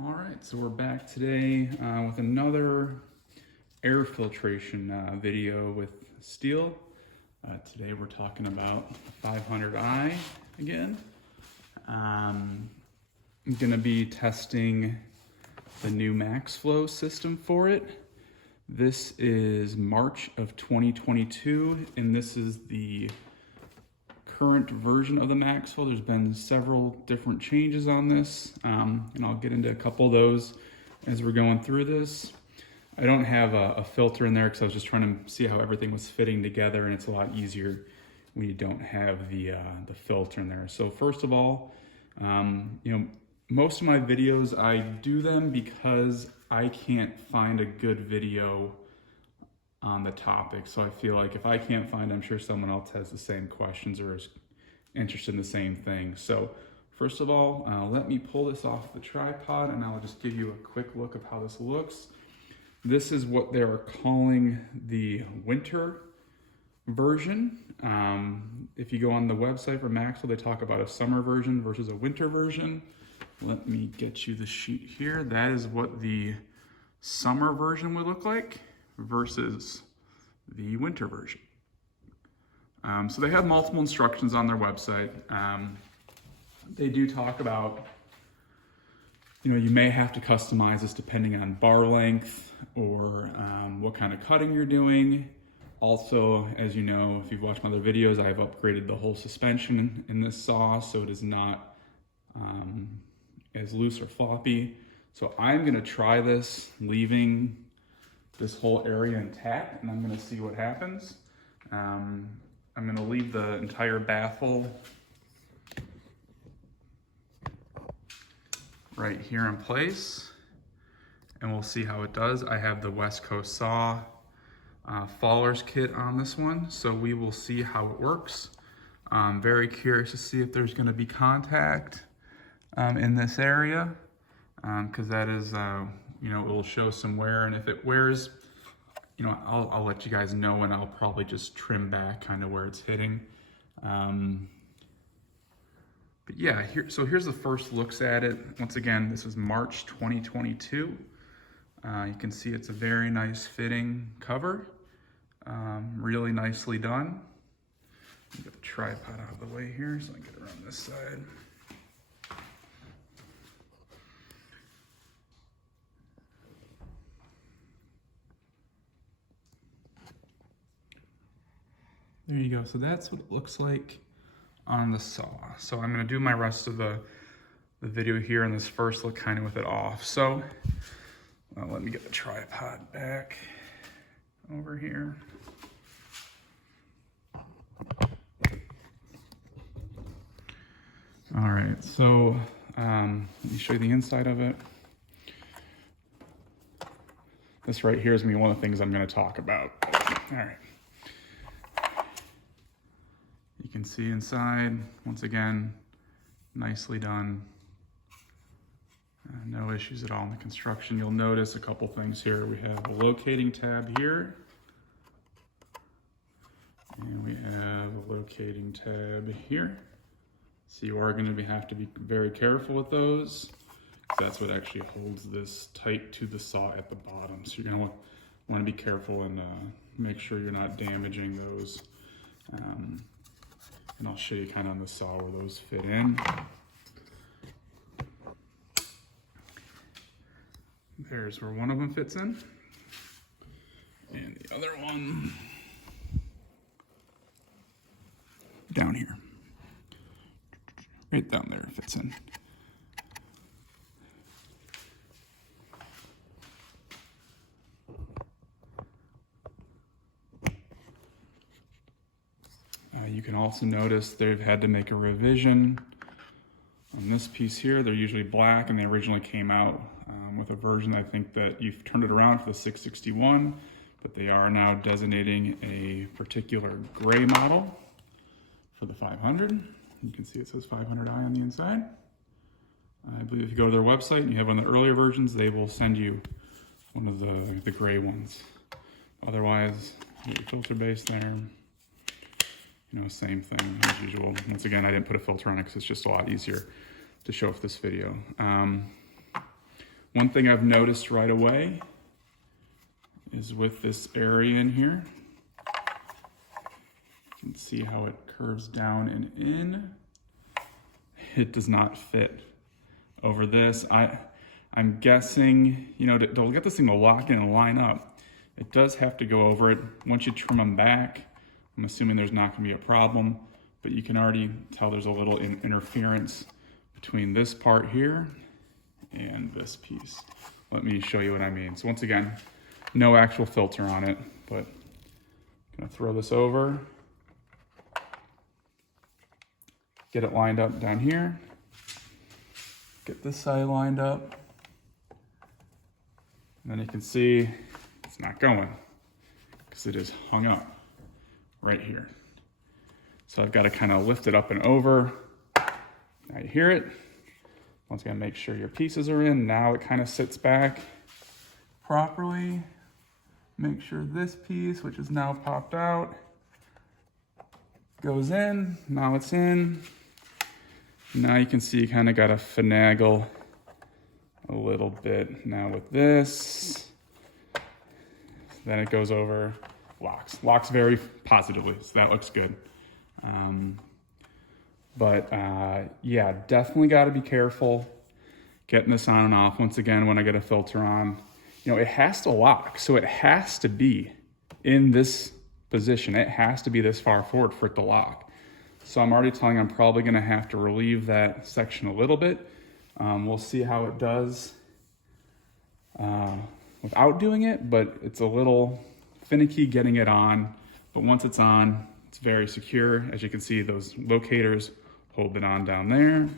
All right, so we're back today with another air filtration video with Stihl. Today we're talking about the 500i again. I'm going to be testing the new MaxFlow system for it. This is March of 2022, and this is the current version of the MaxFlow. There's been several different changes on this, and I'll get into a couple of those as we're going through this. I don't have a filter in there because I was just trying to see how everything was fitting together, and it's a lot easier when you don't have the filter in there. So first of all, most of my videos, I do them because I can't find a good video on the topic. So I feel like if I can't find, I'm sure someone else has the same questions or is interested in the same thing. So first of all, let me pull this off the tripod and I'll just give you a quick look of how this looks. This is what they're calling the winter version. If you go on the website for MaxFlow, they talk about a summer version versus a winter version. Let me get you the sheet here. That is what the summer version would look like versus the winter version. So they have multiple instructions on their website. They do talk about, you may have to customize this depending on bar length or what kind of cutting you're doing. Also, as you know, if you've watched my other videos, I've upgraded the whole suspension in this saw so it is not as loose or floppy. So I'm gonna try this leaving this whole area intact, and I'm gonna see what happens. I'm gonna leave the entire baffle right here in place, and we'll see how it does. I have the West Coast Saw Fallers kit on this one, so we will see how it works. I'm very curious to see if there's gonna be contact in this area, because that is, it will show some wear, and if it wears, I'll let you guys know, and I'll probably just trim back kind of where it's hitting. But yeah, here's the first looks at it. Once again, this is March 2022. You can see it's a very nice fitting cover, really nicely done. Let me get the tripod out of the way here so I can get around this side. There you go. So that's what it looks like on the saw. So I'm going to do my rest of the video here in this first look kind of with it off. So let me get the tripod back over here. All right, so let me show you the inside of it. This right here is going to be one of the things I'm going to talk about. All right. You can see inside, once again, nicely done. No issues at all in the construction. You'll notice a couple things here. We have a locating tab here. And we have a locating tab here. So you are going to have to be very careful with those. That's what actually holds this tight to the saw at the bottom. So you're going to want to be careful and make sure you're not damaging those. And I'll show you kind of on the saw where those fit in. There's where one of them fits in. And the other one down here. Right down there fits in. You can also notice they've had to make a revision on this piece here. They're usually black, and they originally came out with a version, I think, that you've turned it around for the 661, but they are now designating a particular gray model for the 500. You can see it says 500i on the inside. I believe if you go to their website and you have one of the earlier versions, they will send you one of the gray ones. Otherwise, your filter base there. Same thing as usual. Once again, I didn't put a filter on it because it's just a lot easier to show with this video. One thing I've noticed right away is with this area in here, you can see how it curves down and in. It does not fit over this. I'm guessing, you know, to get this thing to lock in and line up, it does have to go over it. Once you trim them back, I'm assuming there's not gonna be a problem, but you can already tell there's a little interference between this part here and this piece. Let me show you what I mean. So once again, no actual filter on it, but I'm gonna throw this over, get it lined up down here, get this side lined up, and then you can see it's not going because it is hung up right here. So I've got to kind of lift it up and over. Now you hear it. Once again, make sure your pieces are in. Now it kind of sits back properly. Make sure this piece, which is now popped out, goes in. Now it's in. Now you can see you kind of got to finagle a little bit now with this. Then it goes over, locks very positively, so that looks good. Yeah, definitely got to be careful getting this on and off. Once again, when I get a filter on, you know, it has to lock, so it has to be in this position. It has to be this far forward for it to lock. So I'm already telling you I'm probably going to have to relieve that section a little bit. We'll see how it does without doing it, but it's a little finicky getting it on. But once it's on, it's very secure. As you can see, those locators hold it on down there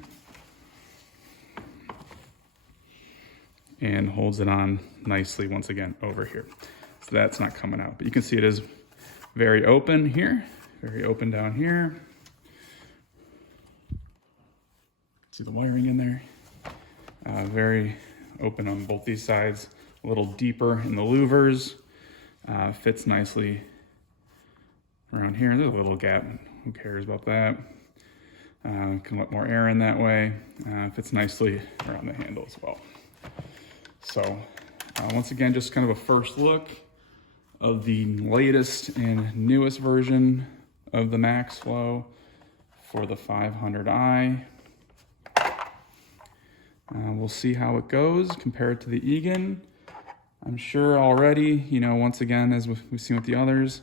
and holds it on nicely once again over here. So that's not coming out, but you can see it is very open here, very open down here. See the wiring in there? Very open on both these sides, a little deeper in the louvers. Fits nicely around here. There's a little gap, who cares about that? Can let more air in that way. Fits nicely around the handle as well. So once again, just kind of a first look of the latest and newest version of the MaxFlow for the 500i. We'll see how it goes compared to the Egan. I'm sure already, you know, once again, as we've seen with the others,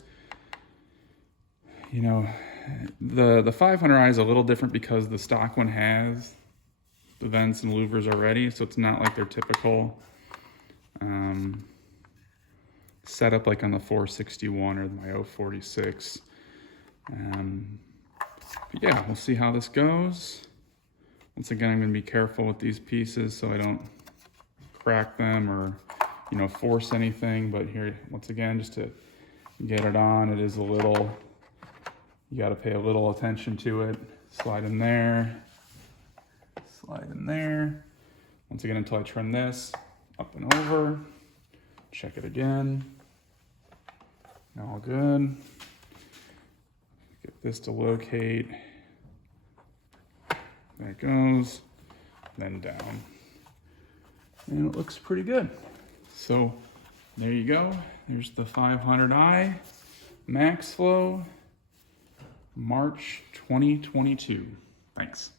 you know, the 500i is a little different because the stock one has the vents and louvers already, so it's not like their typical setup like on the 461 or my 046. But yeah, we'll see how this goes. Once again, I'm going to be careful with these pieces so I don't crack them or, you know, force anything. But here, once again, just to get it on, it is a little, you got to pay a little attention to it. Slide in there, slide in there. Once again, until I trim this up and over, check it again. All good. Get this to locate. There it goes, then down. And it looks pretty good. So there you go. There's the 500i MaxFlow, March 2022. Thanks.